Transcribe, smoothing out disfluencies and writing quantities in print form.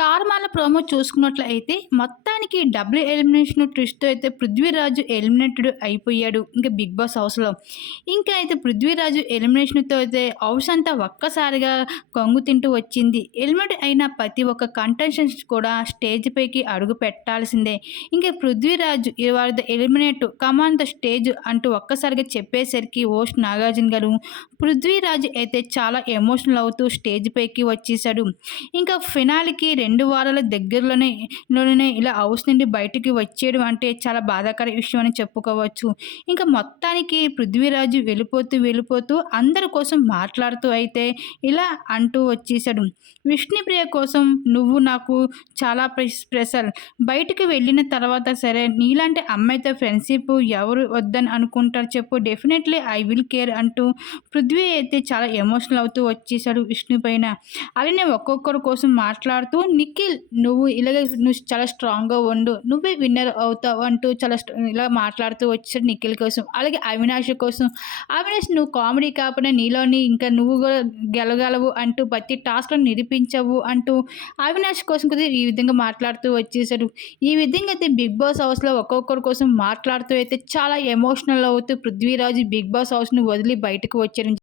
Star మాల promo చూసుకున్నట్లయితే మొత్తానికి double elimination ట్విస్ట్‌తో అయితే 'పృథ్వీరాజు' ఎలిమినేటెడ్ అయిపోయాడు. ఇంకా 'బిగ్ బాస్' హౌస్‌లో. ఇంకా అయితే 'పృథ్వీరాజు' ఎలిమినేషన్‌తో అయితే హౌస్ అంతా ఒక్కసారిగా కంగు తింటూ వచ్చింది. ఎలిమినేట్ అయిన ప్రతి ఒక్క కంటెస్టెంట్స్ కూడా స్టేజ్ పైకి అడుగు పెట్టాల్సిందే. ఇంకా 'Prithviraj you are the eliminate come on the stage' అంటూ ఒక్కసారిగా చెప్పేసరికి హోస్ట్ నాగార్జున గారు 'పృథ్వీరాజు' అయితే చాలా ఎమోషనల్ అవుతూ స్టేజ్ పైకి వచ్చేసాడు. ఇంకా ఫినాల్‌కి 2 వారాల దగ్గరలోనే ఇలా హౌస్ నుండి బయటికి వచ్చేయడం అంటే చాలా బాధాకర విషయం అని చెప్పుకోవచ్చు. ఇంకా మొత్తానికి 'పృథ్వీరాజు' వెళ్ళిపోతూ అందరి కోసం మాట్లాడుతూ అయితే ఇలా అంటూ వచ్చేసాడు. విష్ణుప్రియ కోసం నువ్వు నాకు చాలా స్పెషల్. బయటికి వెళ్ళిన తర్వాత సరే నీలాంటి అమ్మాయితో ఫ్రెండ్‌షిప్ ఎవరు వద్దని అనుకుంటారు చెప్పు. డెఫినెట్‌లీ ఐ విల్ కేర్ అంటూ పృథ్వీ అయితే చాలా ఎమోషనల్ అవుతూ వచ్చేసాడు విష్ణు పైన. అలానే ఒక్కొక్కరి కోసం మాట్లాడుతూ నిఖిల్ నువ్వు చాలా స్ట్రాంగ్‌గా ఉండు. నువ్వే విన్నర్ అవుతావు అంటూ చాలా ఇలా మాట్లాడుతూ వచ్చాడు నిఖిల్ కోసం. అలాగే అవినాష్ కోసం, అవినాష్ నువ్వు కామెడీ కాకపోయినా నీలోని ఇంకా నువ్వు కూడా గెలవగలవు అంటూ ప్రతి టాస్క్‌లో నిరూపించావు అంటూ అవినాష్ కోసం కూడా ఈ విధంగా మాట్లాడుతూ వచ్చేసాడు. ఈ విధంగా అయితే 'బిగ్ బాస్' హౌస్‌లో ఒక్కొక్కరి కోసం మాట్లాడుతూ అయితే చాలా ఎమోషనల్ అవుతూ 'పృథ్వీరాజు' 'బిగ్ బాస్' హౌస్‌ని వదిలి బయటకు వచ్చారు.